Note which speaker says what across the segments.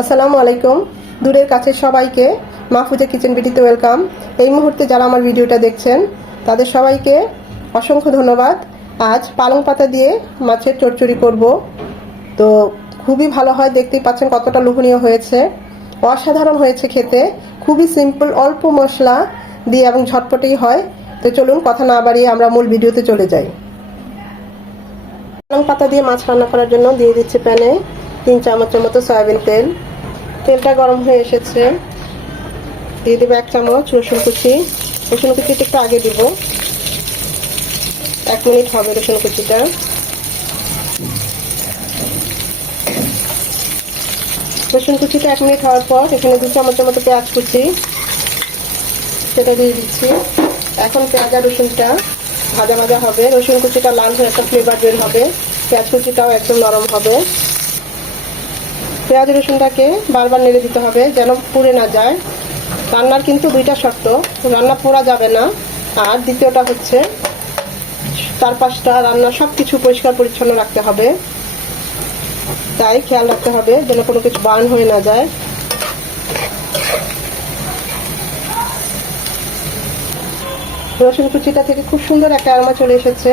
Speaker 1: আসসালামু আলাইকুম। দূরের কাছে সবাইকে মাহফুজা কিচেন বিটিতে ওয়েলকাম। এই মুহূর্তে যারা আমার ভিডিওটা দেখছেন, তাদের সবাইকে অসংখ্য ধন্যবাদ। আজ পালং পাতা দিয়ে মাছের চচ্চড়ি করব। তো খুবই ভালো হয়, দেখতেই পাচ্ছেন কতটা লোভনীয় হয়েছে। অসাধারণ হয়েছে খেতে, খুবই সিম্পল অল্প মশলা দিয়ে এবং ঝটপটেই হয়। তো চলুন কথা না বাড়িয়ে আমরা মূল ভিডিওতে চলে যাই। পালং পাতা দিয়ে মাছ রান্না করার জন্য দিয়ে দিচ্ছি প্যানে তিন চামচের মতো সয়াবিন তেল তেলটা গরম হয়ে এসেছে। দিয়ে দেবো এক চামচ রসুন কুচি। রসুন কুচিটা একটু আগে দিব। এক মিনিট হবে রসুন কুচিটা। রসুন কুচিটা এক মিনিট হওয়ার পর এখানে দু চামচের মতো পেঁয়াজ কুচি। সেটা দিয়ে দিচ্ছি। এখন পেঁয়াজ আর রসুনটা ভাজা ভাজা হবে। রসুন কুচিটা লাল হয়ে একটা ফ্লেভার বের হবে। পেঁয়াজ কুচিটাও একদম নরম হবে। পেঁয়াজ রসুনটাকে বারবার নেড়ে দিতে হবে, যেন পুড়ে না যায়। রান্নার কিন্তু দুইটা শর্ত, রান্না পোড়া যাবে না। আর দ্বিতীয়টা হচ্ছে চারপাশটা রান্না সব কিছু পরিষ্কার পরিচ্ছন্ন রাখতে হবে। তাই খেয়াল রাখতে হবে, যেন কোনো কিছু বার্ন হয়ে না যায়। রসুন কুচিটা থেকে খুব সুন্দর একটা আরমা চলে এসেছে।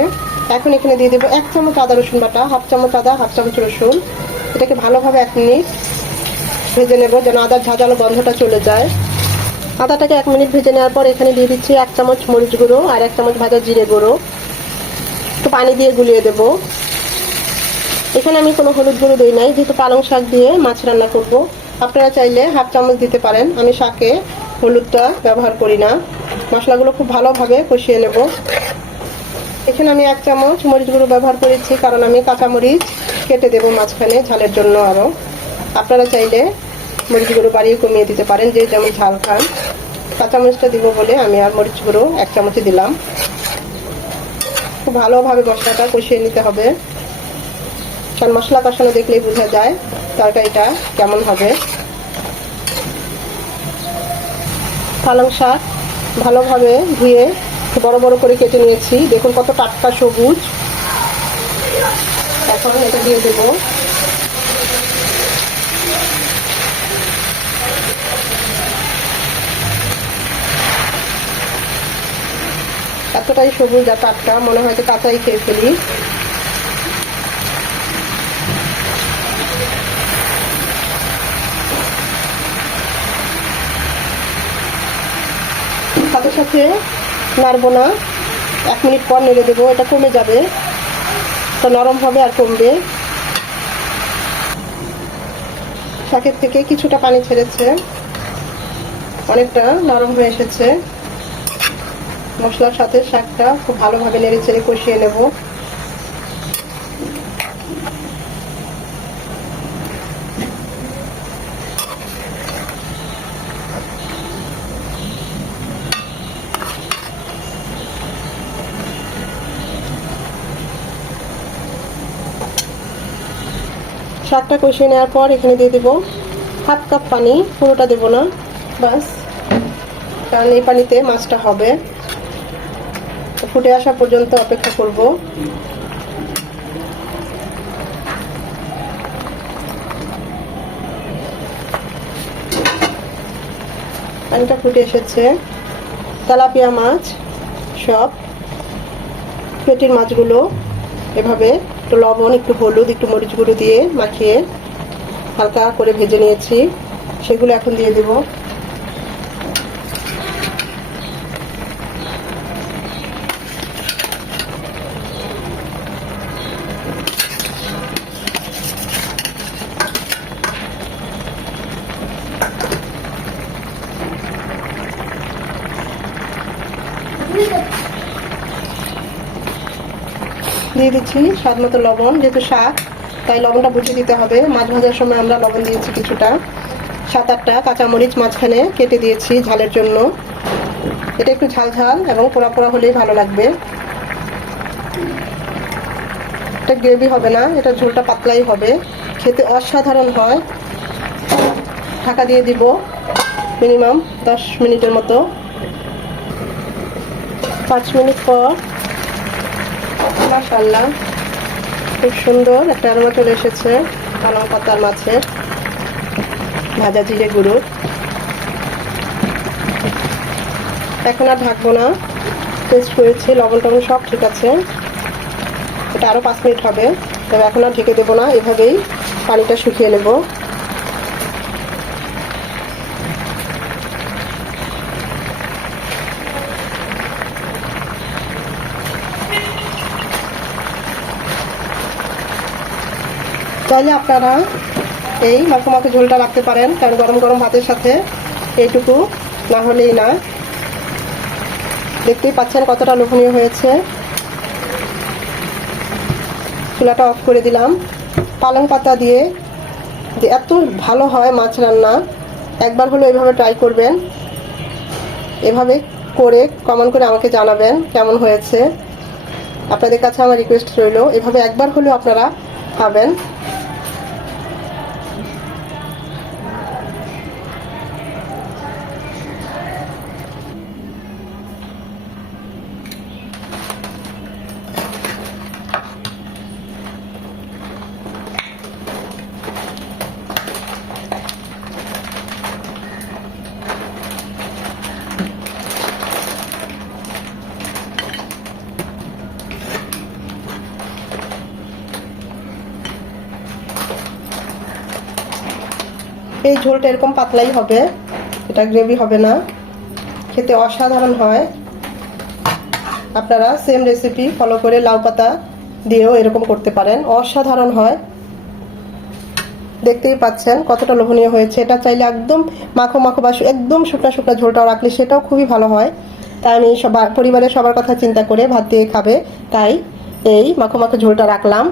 Speaker 1: এখন এখানে দিয়ে দেবো এক চামচ আদা রসুন বাটা, হাফ চামচ আদা, হাফ চামচ রসুন। এটাকে ভালোভাবে এক মিনিট ভেজে নেব যেন আদার ঝাঁঝালো গন্ধটা চলে যায়। আদাটাকে এক মিনিট ভেজে নেওয়ার পর এখানে দিয়ে দিচ্ছি এক চামচ মরিচ গুঁড়ো আর এক চামচ ভাজা জিরে গুঁড়ো। একটু পানি দিয়ে গুলিয়ে দেব। এখানে আমি কোনো হলুদ গুঁড়ো দিই নাই, যেহেতু পালং শাক দিয়ে মাছ রান্না করব। আপনারা চাইলে হাফ চামচ দিতে পারেন। আমি শাকে হলুদটা ব্যবহার করি না। মশলাগুলো খুব ভালোভাবে কষিয়ে নেব। এখানে আমি এক চামচ মরিচ গুঁড়ো ব্যবহার করেছি, কারণ আমি কাঁচা মরিচ কেটে দেবো মাঝখানে ঝালের জন্য আরও আপনারা চাইলে মরিচ গুঁড়ো বাড়িয়ে কমিয়ে দিতে পারেন, যে যেমন ঝাল খান। কাঁচা মরিচটা দিব বলে আমি আর মরিচ গুঁড়ো এক চামচে দিলাম। খুব ভালোভাবে মশলাটা কষিয়ে নিতে হবে। কারণ মশলা কষানো দেখলেই বোঝা যায় তরকারিটা কেমন হবে। পালং শাক ভালোভাবে ধুয়ে বড় বড় করে কেটে নিয়েছি। দেখুন কত টাটকা সবুজ। এখন এটা দিয়ে দেবো। এতটাই সবুজ আর টাটকা, মনে হয় যে কাঁচাই খেয়ে ফেলি। সাথে সাথে নাড়বো না। এক মিনিট পর নেড়ে দেবো, এটা কমে যাবে। তো নরম হবে আর কমবে। শাকের থেকে কিছুটা পানি ছেড়েছে। অনেকটা নরম হয়ে এসেছে। মশলার সাথে শাকটা খুব ভালোভাবে নেড়ে চেড়ে কষিয়ে নেব। শাকটা কষিয়ে নেওয়ার পর এখানে দিয়ে দেবো হাফ কাপ পানি, পুরোটা দেবো না, বাস। কারণ এই পানিতে মাছটা হবে। ফুটে আসা পর্যন্ত অপেক্ষা করব। পানিটা ফুটে এসেছে। তেলাপিয়া মাছ, সব। পেটির মাছগুলো এভাবে একটু লবণ, একটু হলুদ, একটু মরিচ গুঁড়ো দিয়ে মাখিয়ে হালকা করে ভেজে নিয়েছি। সেগুলো এখন দিয়ে দেবো। দিয়ে দিচ্ছি, স্বাদ মতো লবণ, যেহেতু শাক, তাই লবণটা বুঝে দিতে হবে। মাছ ভাজার সময় আমরা লবণ দিয়েছি কিছুটা, সাত আটটা কাঁচামরিচ মাঝখানে কেটে দিয়েছি ঝালের জন্য। এটা একটু ঝাল ঝাল এবং পোড়া পোড়া হলেই ভালো লাগবে। এটা গ্রেভি হবে না, এটা ঝোলটা পাতলাই হবে। খেতে অসাধারণ হয়। ঢাকা দিয়ে দিব মিনিমাম দশ মিনিটের মতো। পাঁচ মিনিট পর মাশাল্লাহ খুব সুন্দর একটা আরমা চলে এসেছে, পালং পাতার মাছের ভাজা জিরে গুঁড়ো। এখন আর ঢাকবো না। টেস্ট করেছি, লবণ টবণ সব ঠিক আছে। এটা আরও পাঁচ মিনিট হবে, তবে এখন আর ঢেকে দেবো না, এভাবেই পানিটা শুকিয়ে নেব। চাইলে আপনারা এই মাখো মাখো ঝোলটা রাখতে পারেন, কারণ গরম গরম ভাতের সাথে এইটুকু না হলেই না। দেখতেই পাচ্ছেন কতটা লোভনীয় হয়েছে। চুলাটা অফ করে দিলাম। পালং পাতা দিয়ে যে এত ভালো হয় মাছ রান্না, একবার হলো এভাবে ট্রাই করবেন। এভাবে করে কমন করে আমাকে জানাবেন কেমন হয়েছে। আপনাদের কাছে আমার রিকোয়েস্ট রইল, এভাবে একবার হলেও আপনারা খাবেন এই ঝোলটা এরকম পাতলাই হবে। এটা গ্রেভি হবে না। খেতে অসাধারণ হয়। আপনারা সেম রেসিপি ফলো করে লাউ পাতা দিয়েও এরকম করতে পারেন। অসাধারণ হয়। দেখতেই পাচ্ছেন কতটা লোভনীয় হয়েছে। এটা চাইলে একদম মাখো মাখো বা একদম শুকনা শুকনা ঝোলটাও রাখলে সেটাও খুবই ভালো হয়। তাই আমি সবার পরিবারের সবার কথা চিন্তা করে ভাত দিয়ে খাবে। তাই এই মাখো মাখো ঝোলটা রাখলাম।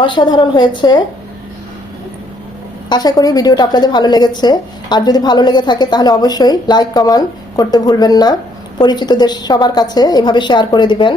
Speaker 1: অসাধারণ হয়েছে। আশা করি ভিডিওটা আপনাদের ভালো লেগেছে। আর যদি ভালো লেগে থাকে, তাহলে অবশ্যই লাইক কমেন্ট করতে ভুলবেন না। পরিচিতদের সবার কাছে এভাবে শেয়ার করে দিবেন।